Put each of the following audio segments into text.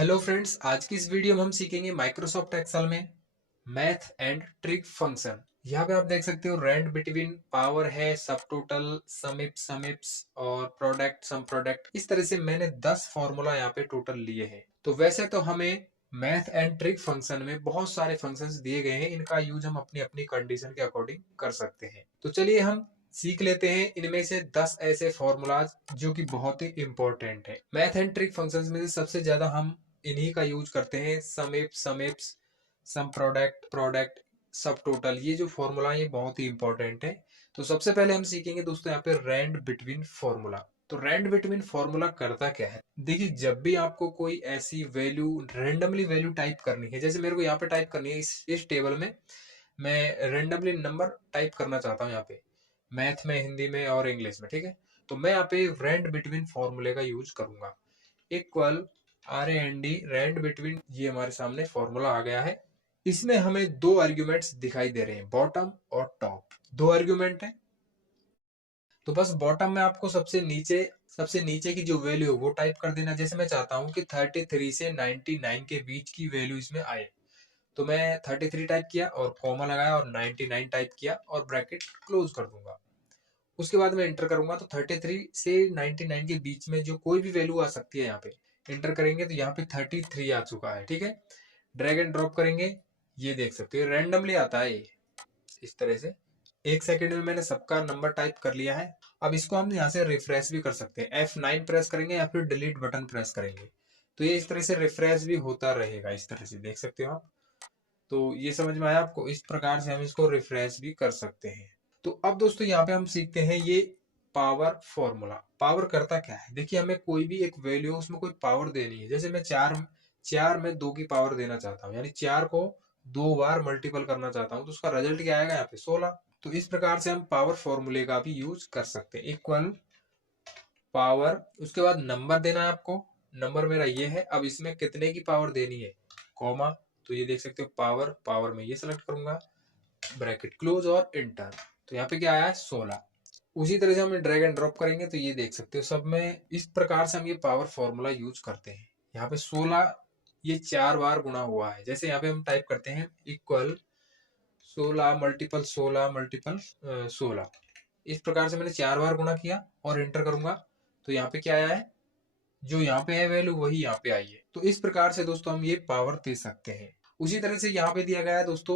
Hello friends, आज की इस वीडियो में हम सीखेंगे माइक्रोसॉफ्ट एक्सेल में मैथ एंड ट्रिक फंक्शन। यहाँ पे आप देख सकते हो रेंड बिटवीन पावर है, सब टोटल, समिप्स और प्रोडक्ट, सम प्रोडक्ट। इस तरह से मैंने 10 फॉर्मूला यहाँ पे टोटल लिए हैं। तो वैसे तो हमें मैथ एंड ट्रिक फंक्शन में बहुत सारे फंक्शंस दिए गए हैं, इनका यूज हम अपनी अपनी कंडीशन के अकॉर्डिंग कर सकते हैं। तो चलिए हम सीख लेते हैं इनमें से 10 ऐसे फॉर्मूलाज जो कि बहुत ही इंपॉर्टेंट है। मैथ एंड ट्रिक फंक्शंस में से सबसे ज्यादा हम इन्हीं का यूज करते हैं। समिप्स, सम प्रोडक्ट, सब टोटल। ये जो फॉर्मूला है ये बहुत ही इंपॉर्टेंट है। तो सबसे पहले हम सीखेंगे दोस्तों यहाँ पे रैंड बिटवीन फॉर्मूला। तो रैंड बिटवीन फॉर्मूला करता क्या है, देखिए जब भी आपको कोई ऐसी वैल्यू रैंडमली वैल्यू टाइप करनी है, जैसे मेरे को यहाँ पे टाइप करनी है इस टेबल में मैं रैंडमली नंबर टाइप करना चाहता हूँ यहाँ पे मैथ में, हिंदी में और इंग्लिश में, ठीक है। तो मैं यहाँ पे रैंड बिटवीन फॉर्मूले का यूज करूंगा। इक्वल RAND, रैंड बिटवीन, ये हमारे सामने फॉर्मूला आ गया है। इसमें हमें दो आर्ग्यूमेंट्स दिखाई दे रहे हैं, बॉटम और टॉप। दो आर्ग्यूमेंट है। तो बस बॉटम में आपको सबसे नीचे की जो वैल्यू है वो टाइप कर देना। जैसे मैं चाहता हूं कि 33 से 99 के बीच की वैल्यू इसमें आए, तो मैं 33 टाइप किया और कॉमा लगाया और 99 टाइप किया और ब्रैकेट क्लोज कर दूंगा। उसके बाद मैं एंटर करूंगा तो 33 से 99 के बीच में जो कोई भी वैल्यू आ सकती है यहाँ पे एंटर करेंगे तो यहाँ पे 33 आ चुका है, ठीक है। ड्रैग एंड ड्रॉप करेंगे, ये देख सकते हो रैंडमली आता है ये इस तरह से। 1 सेकेंड में मैंने सबका नंबर टाइप कर लिया है। अब इसको हम यहाँ से रिफ्रेश भी कर सकते हैं, F9 प्रेस करेंगे या फिर डिलीट बटन प्रेस करेंगे तो ये इस तरह से रिफ्रेश भी होता रहेगा। इस तरह से देख सकते हो आप। तो ये समझ में आया आपको, इस प्रकार से हम इसको रिफ्रेश भी कर सकते हैं। तो अब दोस्तों यहाँ पे हम सीखते हैं ये पावर फॉर्मूला। पावर करता क्या है, देखिए हमें कोई भी एक वैल्यू उसमें कोई पावर देनी है। जैसे मैं चार चार में 2 की पावर देना चाहता हूँ, यानी 4 को 2 बार मल्टीपल करना चाहता हूँ तो उसका रिजल्ट क्या आएगा यहाँ पे 16। तो इस प्रकार से हम पावर फॉर्मूले का भी यूज कर सकते हैं। इक्वल पावर, उसके बाद नंबर देना है आपको। नंबर मेरा ये है, अब इसमें कितने की पावर देनी है, कॉमा। तो ये देख सकते हो पावर, पावर में ये सेलेक्ट करूंगा, ब्रैकेट क्लोज और एंटर। तो यहाँ पे क्या आया है 16। उसी तरह से हम ड्रैग एंड ड्रॉप करेंगे तो ये देख सकते हो सब में इस प्रकार से हम ये पावर फॉर्मूला यूज करते हैं। यहाँ पे 16 ये 4 बार गुणा हुआ है। जैसे यहाँ पे हम टाइप करते हैं इक्वल 16 × 16 × 16, इस प्रकार से मैंने 4 बार गुणा किया और एंटर करूंगा तो यहाँ पे क्या आया है, जो यहाँ पे है वैल्यू वही यहाँ पे आई है। तो इस प्रकार से दोस्तों हम ये पावर दे सकते हैं। उसी तरह से यहाँ पे दिया गया है दोस्तों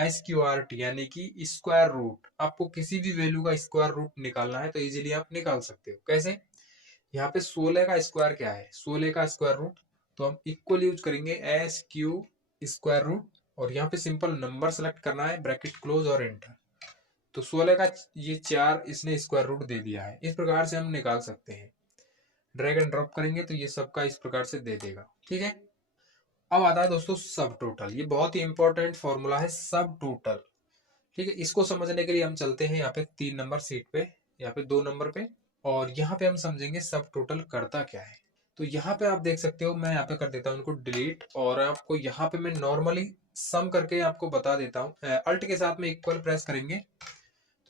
SQRT, यानी कि स्क्वायर रूट। आपको किसी भी वैल्यू का स्क्वायर रूट निकालना है तो इजीली आप निकाल सकते हो। कैसे, यहाँ पे 16 का स्क्वायर क्या है, 16 का स्क्वायर रूट, तो हम इक्वल यूज करेंगे SQ स्क्वायर रूट और यहाँ पे सिंपल नंबर सेलेक्ट करना है, ब्रैकेट क्लोज और एंटर। तो 16 का ये 4 इसने स्क्वायर रूट दे दिया है। इस प्रकार से हम निकाल सकते हैं। ड्रैग एंड ड्रॉप करेंगे तो ये सबका इस प्रकार से दे देगा, ठीक है। अब आता है दोस्तों सब टोटल। ये बहुत ही इंपॉर्टेंट फॉर्मूला है, सब टोटल, ठीक है। इसको समझने के लिए हम चलते हैं यहाँ पे 3 नंबर सीट पे, यहाँ पे 2 नंबर पे, और यहाँ पे हम समझेंगे सब टोटल करता क्या है। तो यहाँ पे आप देख सकते हो, मैं यहाँ पे कर देता हूँ इनको डिलीट और आपको यहाँ पे मैं नॉर्मली सम करके आपको बता देता हूँ। अल्ट के साथ में इक्वल प्रेस करेंगे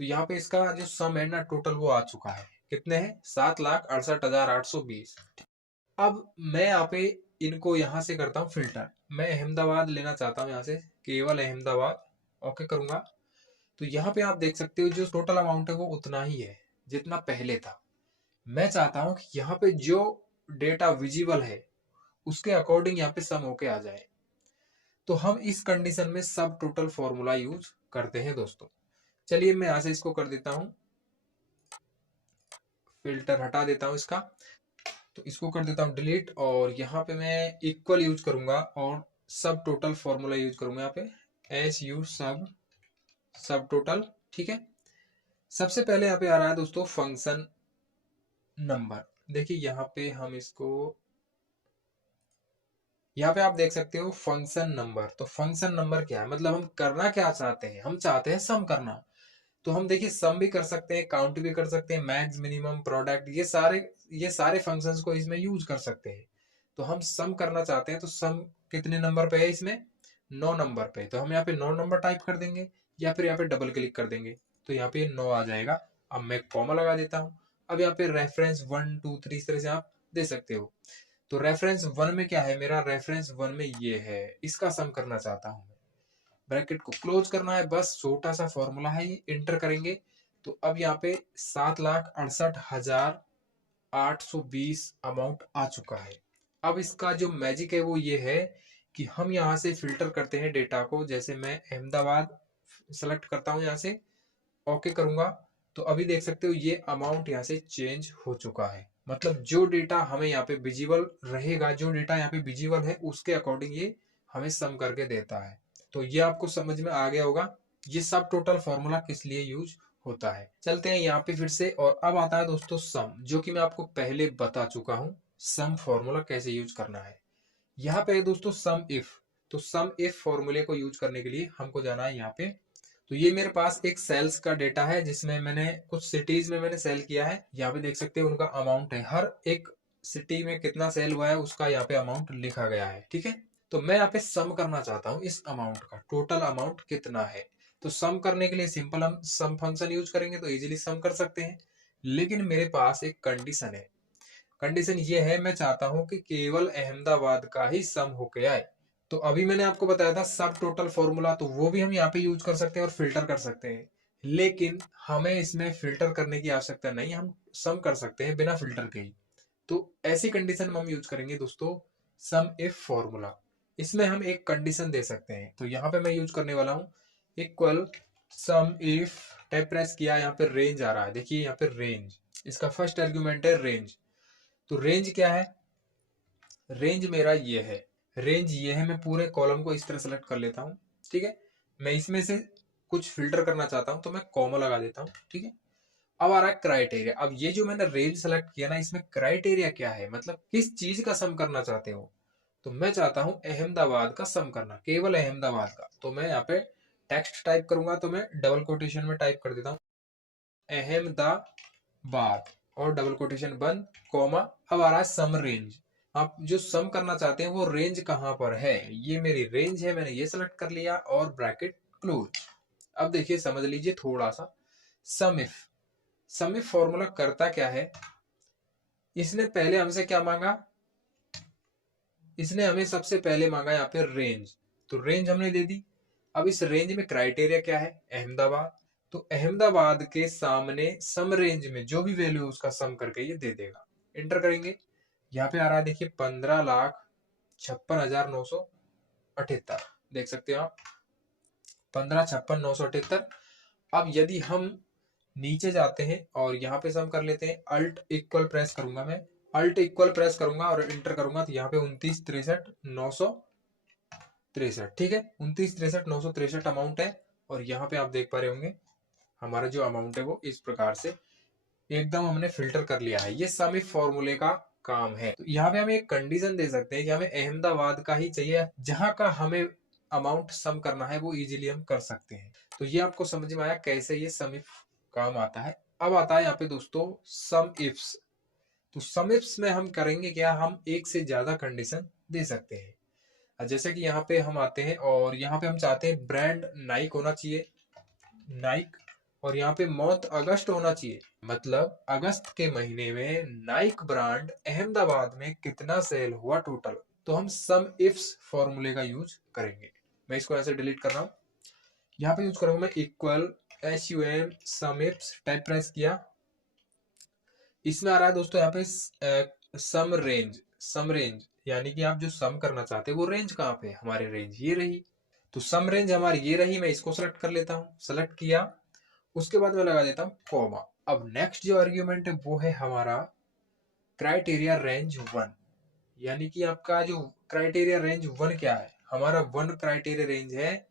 तो यहाँ पे इसका जो सम है ना टोटल वो आ चुका है। कितने हैं, 7,68,820। अब मैं यहाँ पे इनको यहाँ से करता हूँ फिल्टर। मैं अहमदाबाद लेना चाहता हूँ यहाँ से, केवल अहमदाबाद, ओके करूंगा। तो यहाँ पे आप देख सकते हो जो टोटल अमाउंट है वो उतना ही है जितना पहले था। मैं चाहता हूँ कि यहाँ पे जो डेटा विजिबल है उसके अकॉर्डिंग यहाँ पे सम होके आ जाए। तो हम इस कंडीशन में सब टोटल फॉर्मूला यूज करते हैं दोस्तों। चलिए मैं यहाँ से इसको कर देता हूँ, फिल्टर हटा देता हूँ इसका, तो इसको कर देता हूँ डिलीट और यहाँ पे मैं इक्वल यूज करूंगा और सब टोटल फॉर्मूला यूज करूंगा यहाँ पे SU सब टोटल, ठीक है। सबसे पहले यहाँ पे आ रहा है दोस्तों फंक्शन नंबर। देखिए यहाँ पे हम इसको, यहाँ पे आप देख सकते हो फंक्शन नंबर। तो फंक्शन नंबर क्या है, मतलब हम करना क्या चाहते हैं, हम चाहते हैं सम करना। तो हम देखिए सम भी कर सकते हैं, काउंट भी कर सकते हैं, मैक्स, मिनिमम, प्रोडक्ट, ये सारे फंक्शंस को इसमें यूज कर सकते हैं। तो हम सम करना चाहते हैं तो सम कितने नंबर पे है, इसमें 9 नंबर पे। तो हम यहाँ पे 9 नंबर टाइप कर देंगे या फिर यहाँ पे डबल क्लिक कर देंगे तो यहाँ पे 9 आ जाएगा। अब मैं कॉमा लगा देता हूँ। अब यहाँ पे रेफरेंस 1 2 3 इस तरह से आप दे सकते हो। तो रेफरेंस वन में क्या है मेरा, रेफरेंस वन में ये है, इसका सम करना चाहता हूं मैं। ब्रैकेट को क्लोज करना है, बस छोटा सा फॉर्मूला है ये, इंटर करेंगे तो अब यहाँ पे 7,68,820 अमाउंट आ चुका है। अब इसका जो मैजिक है वो ये है कि हम यहाँ से फिल्टर करते हैं डेटा को। जैसे मैं अहमदाबाद सेलेक्ट करता हूँ, यहाँ से ओके करूंगा तो अभी देख सकते हो ये अमाउंट यहाँ से चेंज हो चुका है। मतलब जो डेटा हमें यहाँ पे विजिबल रहेगा, जो डेटा यहाँ पे विजिबल है उसके अकॉर्डिंग ये हमें सम करके देता है। तो ये आपको समझ में आ गया होगा ये सब टोटल फॉर्मूला किस लिए यूज होता है। चलते हैं यहाँ पे फिर से, और अब आता है दोस्तों सम, जो कि मैं आपको पहले बता चुका हूँ सम फॉर्मूला कैसे यूज करना है। यहाँ पे है दोस्तों सम इफ। तो सम इफ फॉर्मूले को यूज करने के लिए हमको जाना है यहाँ पे। तो ये मेरे पास एक सेल्स का डेटा है जिसमें मैंने कुछ सिटीज में मैंने सेल किया है। यहाँ पे देख सकते हैं उनका अमाउंट है, हर एक सिटी में कितना सेल हुआ है उसका यहाँ पे अमाउंट लिखा गया है। ठीक है, तो मैं यहाँ पे सम करना चाहता हूँ इस अमाउंट का, टोटल अमाउंट कितना है। तो सम करने के लिए सिंपल हम सम फंक्शन यूज करेंगे तो इजीली सम कर सकते हैं। लेकिन मेरे पास एक कंडीशन है। कंडीशन ये है, मैं चाहता हूं कि केवल अहमदाबाद का ही सम होके आए। तो अभी मैंने आपको बताया था सब टोटल फॉर्मूला, तो वो भी हम यहाँ पे यूज कर सकते हैं और फिल्टर कर सकते हैं। लेकिन हमें इसमें फिल्टर करने की आवश्यकता नहीं, हम सम कर सकते हैं बिना फिल्टर के ही। तो ऐसी कंडीशन में हम यूज करेंगे दोस्तों सम इफ फॉर्मूला। इसमें हम एक कंडीशन दे सकते हैं, तो यहाँ पे मैं यूज करने वाला हूँ equal some if, tab press किया, यहाँ पे रेंज आ रहा है, देखिए यहाँ पे रेंज, इसका फर्स्ट आर्ग्यूमेंट है रेंज। तो रेंज क्या है, रेंज मेरा ये है, रेंज ये है। मैं पूरे कॉलम को इस तरह सेलेक्ट कर लेता हूँ। ठीक है, मैं इसमें से कुछ फिल्टर करना चाहता हूँ तो मैं कॉमा लगा देता हूँ। ठीक है, अब आ रहा है क्राइटेरिया। अब ये जो मैंने रेंज सेलेक्ट किया ना, इसमें क्राइटेरिया क्या है, मतलब किस चीज का सम करना चाहते हो। तो मैं चाहता हूं अहमदाबाद का सम करना, केवल अहमदाबाद का। तो मैं यहाँ पे टेक्स्ट टाइप करूंगा तो मैं डबल कोटेशन में टाइप कर देता हूँ अहमदाबाद और डबल कोटेशन बंद, कॉमा। अब आ रहा है सम रेंज। आप जो सम करना चाहते हैं वो रेंज कहां पर है, ये मेरी रेंज है, मैंने ये सेलेक्ट कर लिया और ब्रैकेट क्लोज। अब देखिए समझ लीजिए थोड़ा सा, सम इफ, सम इफ फॉर्मूला करता क्या है, इसने पहले हमसे क्या मांगा, इसने हमें सबसे पहले मांगा यहाँ पे रेंज। तो रेंज हमने दे दी। अब इस रेंज में क्राइटेरिया क्या है, अहमदाबाद। तो अहमदाबाद के सामने सम रेंज में जो भी वैल्यू उसका सम करके ये दे देगा। इंटर करेंगे, यहाँ पे आ रहा है देखिए 15,56,978, देख सकते हो आप 15,56,978। अब यदि हम नीचे जाते हैं और यहाँ पे सम कर लेते हैं, अल्ट इक्वल प्रेस करूंगा मैं, अल्ट इक्वल प्रेस करूंगा और इंटर करूंगा तो यहाँ पे 29,63,963। ठीक है, 29,63,963 अमाउंट है। और यहाँ पे आप देख पा रहे होंगे हमारा जो अमाउंट है वो इस प्रकार से एकदम हमने फिल्टर कर लिया है। ये सम इफ फॉर्मूले का काम है। तो यहाँ पे हम एक कंडीशन दे सकते हैं कि हमें अहमदाबाद का ही चाहिए, जहां का हमें अमाउंट सम करना है वो इजीली हम कर सकते हैं। तो ये आपको समझ में आया कैसे ये सम इफ काम आता है। अब आता है यहाँ पे दोस्तों सम इफ्स। तो सम इफ्स में हम करेंगे क्या, हम एक से ज्यादा कंडीशन दे सकते हैं। जैसे कि यहाँ पे हम आते हैं और यहाँ पे हम चाहते हैं ब्रांड नाइक होना चाहिए, नाइक, और यहाँ पे मंथ अगस्त होना चाहिए। मतलब अगस्त के महीने में नाइक ब्रांड अहमदाबाद में कितना सेल हुआ टोटल। तो हम सम इफ्स फॉर्मूले का यूज करेंगे। मैं इसको ऐसे डिलीट कर रहा हूँ, यहाँ पे यूज करूंगा मैं इक्वल SUM सम इफ्स, टाइप प्रेस किया। इसमें आ रहा है दोस्तों यहाँ पे सम रेंज, सम रेंज यानी कि आप जो सम करना चाहते हैं वो रेंज कहाँ पे, हमारी रेंज ये रही। तो सम रेंज हमारी ये रही, मैं इसको सेलेक्ट कर लेता हूँ, सेलेक्ट किया, उसके बाद मैं लगा देता हूँ कॉमा। अब नेक्स्ट जो आर्ग्यूमेंट है वो है हमारा क्राइटेरिया रेंज 1। यानी कि आपका जो क्राइटेरिया रेंज 1 क्या है, हमारा 1 क्राइटेरिया रेंज है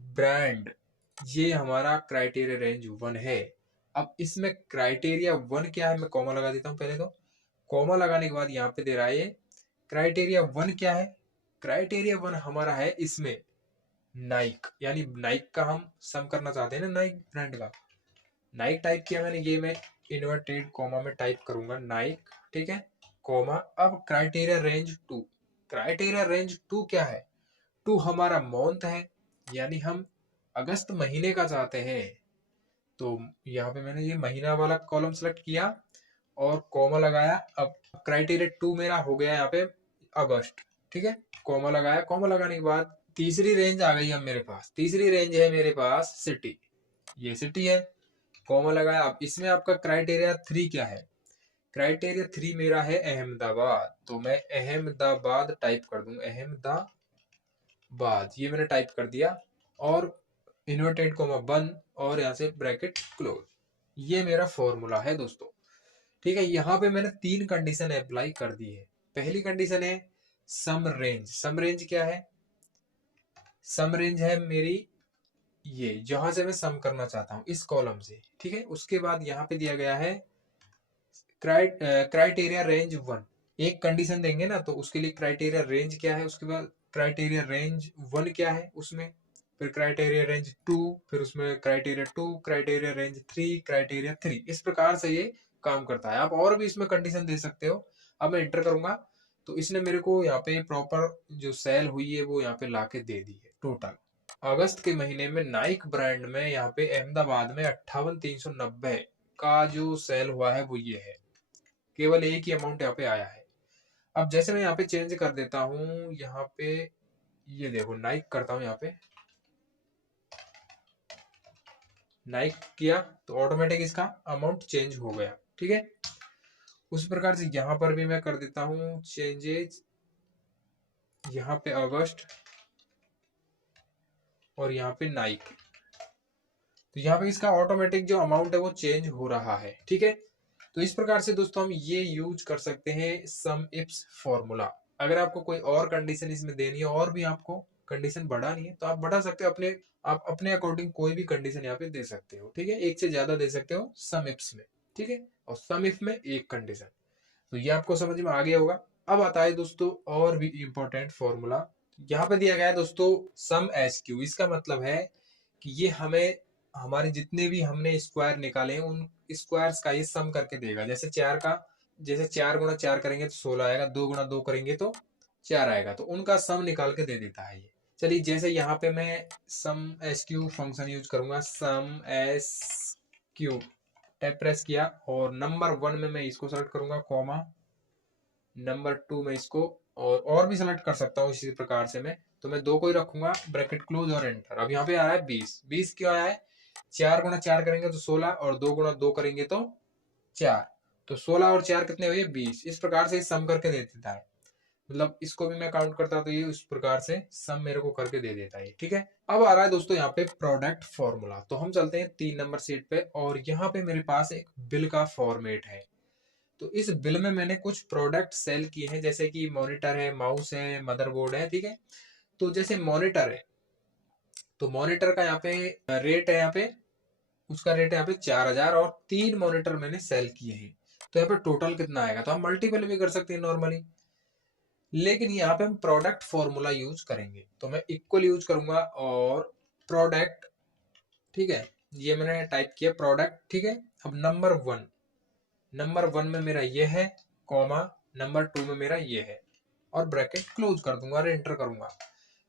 ब्रांड, ये हमारा क्राइटेरिया रेंज 1 है। अब इसमें क्राइटेरिया 1 क्या है, मैं कॉमा लगा देता हूँ पहले। तो कॉमा लगाने के बाद यहाँ पे दे रहा है ये क्राइटेरिया 1 क्या है, क्राइटेरिया 1 हमारा है इसमें नाइक, यानी नाइक का हम सम करना चाहते हैं ना, नाइक ब्रांड का। नाइक टाइप किया मैंने, ये मैं इन्वर्टेड कॉमा में टाइप करूंगा नाइक। ठीक है, कॉमा। अब क्राइटेरिया रेंज 2, क्राइटेरिया रेंज 2 क्या है, 2 हमारा मंथ है, यानी हम अगस्त महीने का चाहते हैं। तो यहाँ पे मैंने ये महीना वाला कॉलम सेलेक्ट किया और कॉमा लगाया। अब क्राइटेरिया 2 मेरा हो गया यहाँ पे अगस्त, ठीक है। कॉमा लगाया, कॉमा लगाने के बाद तीसरी रेंज आ गई अब मेरे पास। तीसरी रेंज है मेरे पास सिटी, ये सिटी है, कॉमा लगाया। अब इसमें आपका क्राइटेरिया 3 क्या है? क्राइटेरिया 3 मेरा है अहमदाबाद, तो मैं अहमदाबाद टाइप कर दूं, अहमदाबाद, ये मैंने टाइप कर दिया और इन्वर्टेड कॉमा बंद और यहाँ से ब्रैकेट क्लोज। ये मेरा फॉर्मूला है दोस्तों, ठीक है। यहाँ पे मैंने 3 कंडीशन अप्लाई कर दी है। पहली कंडीशन है सम रेंज। सम रेंज क्या है? सम रेंज है मेरी ये, जहां से मैं सम करना चाहता हूं इस कॉलम से, ठीक है। उसके बाद यहाँ पे दिया गया है क्राइटेरिया रेंज 1। एक कंडीशन देंगे ना तो उसके लिए क्राइटेरिया रेंज क्या है, उसके बाद क्राइटेरिया रेंज 1 क्या है उसमें, फिर क्राइटेरिया रेंज 2, फिर उसमें क्राइटेरिया 2, क्राइटेरिया रेंज 3, क्राइटेरिया 3। इस प्रकार से ये काम करता है। आप और भी इसमें कंडीशन दे सकते हो। अब मैं एंटर करूंगा तो इसने मेरे को यहाँ पे प्रॉपर जो सेल हुई है वो यहाँ पे लाके दे दी है। टोटल अगस्त के महीने में नाइक ब्रांड में यहाँ पे अहमदाबाद में 58,390 का जो सेल हुआ है वो ये है। केवल एक ही अमाउंट यहाँ पे आया है। अब जैसे मैं यहाँ पे चेंज कर देता हूँ, यहाँ पे ये देखो नाइक करता हूँ, यहाँ पे नाइक किया तो ऑटोमेटिक इसका अमाउंट चेंज हो गया, ठीक है। उस प्रकार से यहाँ पर भी मैं कर देता हूँ चेंजेज, यहाँ पे अगस्त और यहाँ पे नाइक, तो यहाँ पे इसका ऑटोमेटिक जो अमाउंट है वो चेंज हो रहा है, ठीक है। तो इस प्रकार से दोस्तों हम ये यूज कर सकते हैं सम इफ्स फॉर्मूला। अगर आपको कोई और कंडीशन इसमें देनी है और भी आपको कंडीशन बढ़ानी है तो आप बढ़ा सकते हो, आप अपने अकॉर्डिंग कोई भी कंडीशन यहाँ पे दे सकते हो, ठीक है। एक से ज्यादा दे सकते हो सम इफ्स में, ठीक है। और सम इफ में एक कंडीशन, तो ये आपको समझ में आ गया होगा। अब आता है दोस्तों और भी इंपॉर्टेंट फॉर्मूला। यहाँ पे दिया गया है दोस्तों सम एस क्यू। इसका मतलब है कि ये हमें हमारे जितने भी हमने स्क्वायर निकाले हैं उन स्क्वायर्स का ये सम करके देगा। जैसे 4 का, जैसे 4 गुणा 4 करेंगे तो 16 आएगा, 2 गुणा 2 करेंगे तो 4 आएगा, तो उनका सम निकाल के दे देता है ये। चलिए जैसे यहाँ पे मैं सम एस क्यू फंक्शन यूज करूंगा, सम एस क्यू टैब प्रेस किया और नंबर 1 में मैं इसको सेलेक्ट करूंगा कॉमा, नंबर 2 में इसको और भी सेलेक्ट कर सकता हूँ इसी प्रकार से मैं, तो मैं 2 को ही रखूंगा, ब्रैकेट क्लोज और एंटर। अब यहाँ पे आ रहा है 20। 20 क्यों आया है? 4 गुणा 4 करेंगे तो 16 और 2 गुणा 2 करेंगे तो 4, तो 16 और 4 कितने हुए? 20। इस प्रकार से सम करके दे देता है। मतलब इसको भी मैं काउंट करता तो ये उस प्रकार से सम मेरे को करके दे देता है, ठीक है। अब आ रहा है दोस्तों यहाँ पे प्रोडक्ट फॉर्मूला। तो हम चलते हैं 3 नंबर सीट पे और यहाँ पे मेरे पास एक बिल का फॉर्मेट है। तो इस बिल में मैंने कुछ प्रोडक्ट सेल किए हैं, जैसे कि मॉनिटर है, माउस है, मदरबोर्ड है, ठीक है। तो जैसे मॉनिटर है तो मॉनिटर का यहाँ पे रेट है, यहाँ पे उसका रेट है यहाँ पे 4,000 और 3 मॉनिटर मैंने सेल किए हैं। तो यहाँ पे टोटल कितना आएगा? तो हम मल्टीपल भी कर सकते हैं नॉर्मली, लेकिन यहाँ पे हम प्रोडक्ट फॉर्मूला यूज करेंगे। तो मैं इक्वल यूज करूंगा और प्रोडक्ट, ठीक है, ये मैंने टाइप किया प्रोडक्ट, ठीक है। अब नंबर वन में मेरा ये है, कॉमा नंबर 2 में मेरा ये है और ब्रैकेट क्लोज कर दूंगा और एंटर करूंगा।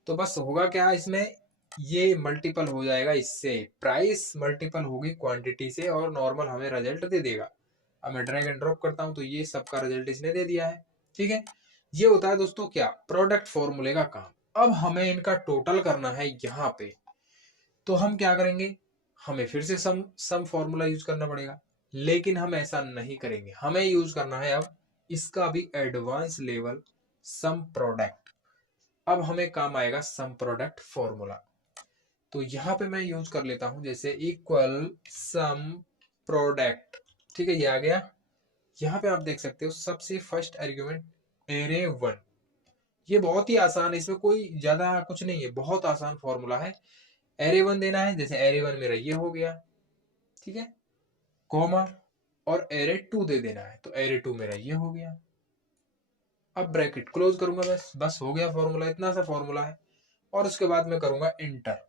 तो बस होगा क्या इसमें, ये मल्टीपल हो जाएगा इससे, प्राइस मल्टीपल होगी क्वांटिटी से और नॉर्मल हमें रिजल्ट दे देगा। अब मैं ड्रैग एंड ड्रॉप करता हूं तो ये सबका रिजल्ट इसने दे दिया है, ठीक है। ये होता है दोस्तों क्या, प्रोडक्ट फॉर्मूले का काम। अब हमें इनका टोटल करना है यहाँ पे, तो हम क्या करेंगे, हमें फिर से सम फॉर्मूला यूज करना पड़ेगा, लेकिन हम ऐसा नहीं करेंगे। हमें यूज करना है अब इसका भी एडवांस लेवल, सम प्रोडक्ट। अब हमें काम आएगा सम प्रोडक्ट फॉर्मूला। तो यहां पे मैं यूज कर लेता हूं जैसे इक्वल सम प्रोडक्ट, ठीक है, ये आ गया। यहाँ पे आप देख सकते हो सबसे फर्स्ट आर्ग्यूमेंट एरे 1। ये बहुत ही आसान है, इसमें कोई ज्यादा कुछ नहीं है, बहुत आसान फॉर्मूला है। एरे 1 देना है, जैसे एरे 1 मेरा ये हो गया, ठीक है, कॉमा और एरे 2 दे देना है, तो एरे 2 मेरा ये हो गया। अब ब्रैकेट क्लोज करूंगा, बस हो गया फॉर्मूला, इतना सा फॉर्मूला है। और उसके बाद मैं करूंगा इंटर।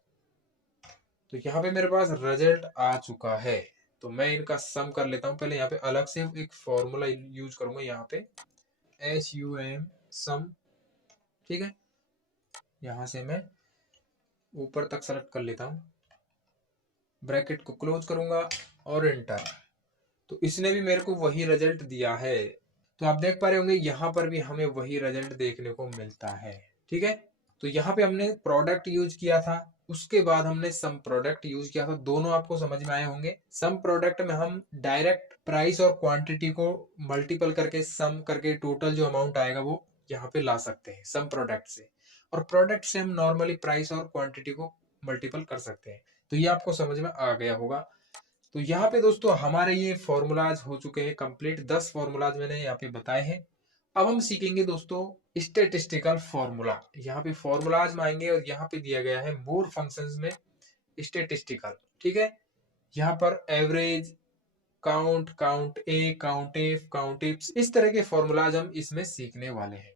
तो यहाँ पे मेरे पास रिजल्ट आ चुका है। तो मैं इनका सम कर लेता हूँ। पहले यहाँ पे अलग से एक फॉर्मूला यूज करूंगा, यहाँ पे SUM सम, ठीक है। यहाँ से मैं ऊपर तक सेलेक्ट कर लेता हूँ, ब्रैकेट को क्लोज करूंगा और एंटर। तो इसने भी मेरे को वही रिजल्ट दिया है। तो आप देख पा रहे होंगे यहाँ पर भी हमें वही रिजल्ट देखने को मिलता है। ठीक है, तो यहाँ पे हमने प्रोडक्ट यूज किया था, उसके बाद हमने सम प्रोडक्ट यूज किया था। दोनों आपको समझ में आए होंगे। सम प्रोडक्ट में हम डायरेक्ट प्राइस और क्वांटिटी को मल्टीपल करके सम करके टोटल जो अमाउंट आएगा वो यहाँ पे ला सकते हैं सम प्रोडक्ट से, और प्रोडक्ट से हम नॉर्मली प्राइस और क्वांटिटी को मल्टीपल कर सकते हैं। तो ये आपको समझ में आ गया होगा। तो यहाँ पे दोस्तों हमारे ये फॉर्मूलाज हो चुके हैं कंप्लीट। 10 फॉर्मूलाज मैंने यहाँ पे बताए हैं। अब हम सीखेंगे दोस्तों स्टेटिस्टिकल फॉर्मूला। यहाँ पे फॉर्मूलाज में आएंगे और यहाँ पे दिया गया है मोर फंक्शंस में स्टेटिस्टिकल। ठीक है, यहाँ पर एवरेज, काउंट, काउंट ए, काउंट एफ, काउंट इप्स, इस तरह के फॉर्मूलाज हम इसमें सीखने वाले हैं।